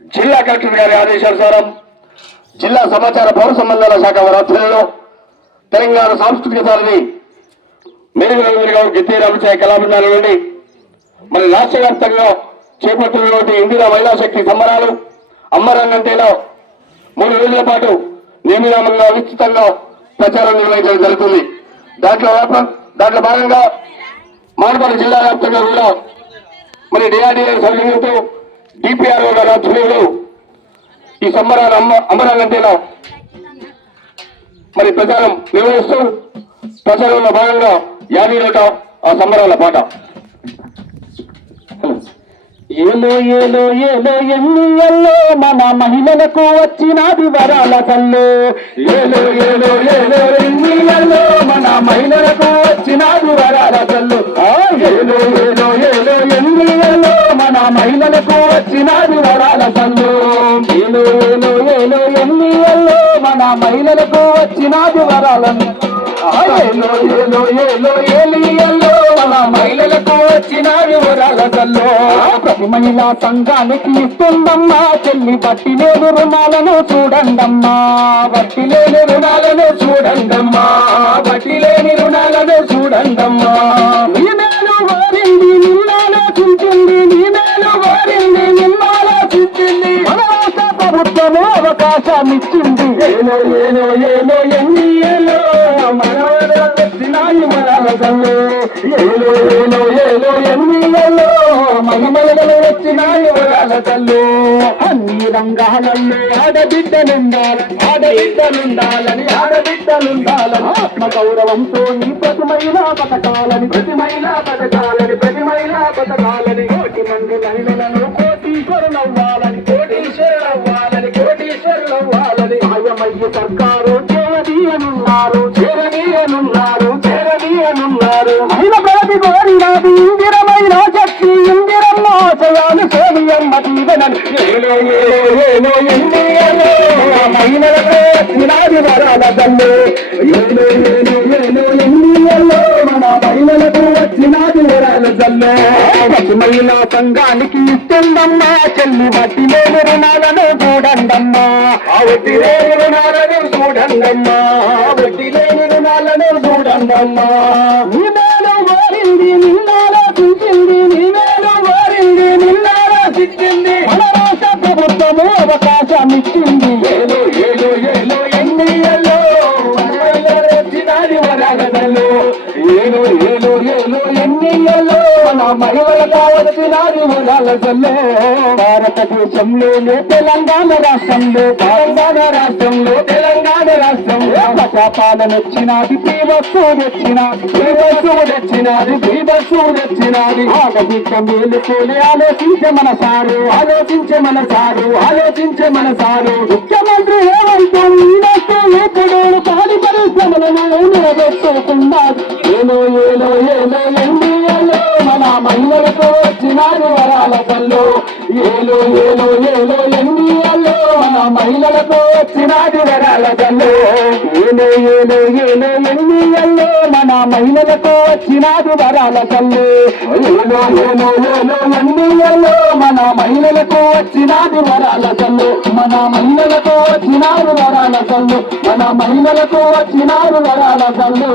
జిల్లా కలెక్టర్ గారి ఆదేశానుసారం జిల్లా సమాచార పౌర సంబంధాల శాఖ వారి ఆధ్వర్యంలో తెలంగాణ సాంస్కృతిక సారథి మెరుగుగా గిత్తేరు అభిచాయ కళాబృందాల నుండి మరి రాష్ట్ర వ్యాప్తంగా చేపట్టినటువంటి ఇందిరా మహిళా శక్తి సంబరాలు అమ్మరంగంటేలో మూడు రోజుల పాటు నియమితంగా విస్తృతంగా ప్రచారం నిర్వహించడం జరుగుతుంది. దాంట్లో దాంట్లో భాగంగా మానపల్లి జిల్లా వ్యాప్తంగా కూడా మరి డిఆర్డీఏ సభ్యులతో డిపిఆర్ఓ గారి ఆధ్వర్యంలో ఈ సంబరాలు అమ్మ అమరాలంటేలా మరి ప్రచారం నిర్వహిస్తూ ప్రచారంలో భాగంగా యాభై నూట ఆ సంబరాల పాట. ఏలో ఏలో ఏలో ఎన్నియల్లో మన మహిళలకు వచ్చినది వరాల కల్లు ఏలో ఏలో మహిళలకు వచ్చినది వరాల కల్లు ఏలో ఏలో మన మహిళలకు వచ్చినది వరాల ఏలో ఏలో మన మహిళలకు వచ్చిన వివరాల ప్రతి మహిళా సంఘానికి ఇస్తుందమ్మా. చెల్లి బట్టి లేని రుణాలను చూడండమ్మా. బట్టి లేని రుణాలను చూడండమ్మా. బట్టి లేని రుణాలను చూడండమ్మా. అవకాశం ఇచ్చింది ఏలో ఏలో ఏలో ఎన్ని ఏలో మనవరాలు వచ్చినాయి ఏలో ఏలో ఏలో ఎన్ని ఏలో మనమలగలు వచ్చినాయి వరాల తల్లు అన్ని రంగాలలో ఆడబిడ్డలుండాలి ఆడబిడ్డలుండాలని ఆడబిడ్డలుండాలని. ఆత్మ గౌరవంతో ఈ ప్రతి మహిళా పథకాలని ప్రతి మహిళా పథకాలని ప్రతి మహిళా పథకాలని కోటి మంది మహిళలను కోటీశ్వరులవ్వాలని సాయమయ్య సర్కారు చేరదీయనున్నారు చేరదీయనున్నారు చేరదీయనున్నారు. మహిళ ప్రగతి కోరినది ఇందిరమైన శక్తి ఇందిరమ్మ చేయాలి సోనియమ్మ ఏలో ఇందిరలో మహిళలతో వరాల తల్లి. మహిళా సంఘానికి ఇస్తుందమ్మా. చెల్లి వడ్డీ లేని రుణాలను చూడండమ్మా. ఆ వడ్డీ లేని రుణాలను చూడండమ్మా. ఆ వడ్డీ లేని రుణాలను చూడండమ్మా. నీ మేలు వారింది నిన్నాలో చూసింది. నిన్నాలో మన రాష్ట్ర ప్రభుత్వము అవకాశం ఇచ్చింది ఏలో ఏలో ఏలో ఎన్ని ఏలో వచ్చినది వరాగదలు ఏలో ఏలో ఏలో ఎన్ని వచ్చినది వరాగదలే భారతదేశంలోనే తెలంగాణ రాష్ట్రంలో తెలంగాణ రాష్ట్రంలో తెలంగాణ రాష్ట్రంలో. ప్రజాపాలన వచ్చినది వచ్చినది ఫ్రీ బస్సు వచ్చినది బస్సు వచ్చినది ఆగబిడ్డ మేలుకోలే ఆలోచించే మన సారు ఆలోచించే మన సారు ఆలోచించే మన సారు ముఖ్యమంత్రి ఏమంటూ ఈనట్టు ఎప్పుడు పాడి పరిశ్రమలను నిలబెట్టుకున్నారు ఏలో ఏలో ఏలో ఎన్ని మహిళలకు వరాల కల్లో ఏలో ఏలో ఏలో ఎన్నియల్లో మన మహిళలకు వచ్చినాది వరాల కల్లో ఏలో ఏలో ఏలో ఎన్నియల్లో మన మహిళలకు వచ్చినాది వరాల కల్లో ఏలో ఏలో ఏలో ఎన్నియల్లో మన మహిళలకు వచ్చినాది వరాల కల్లో మన మహిళలకు వచ్చినారు వరాల కల్లో మన మహిళలకు వచ్చినారు వరాల కల్లో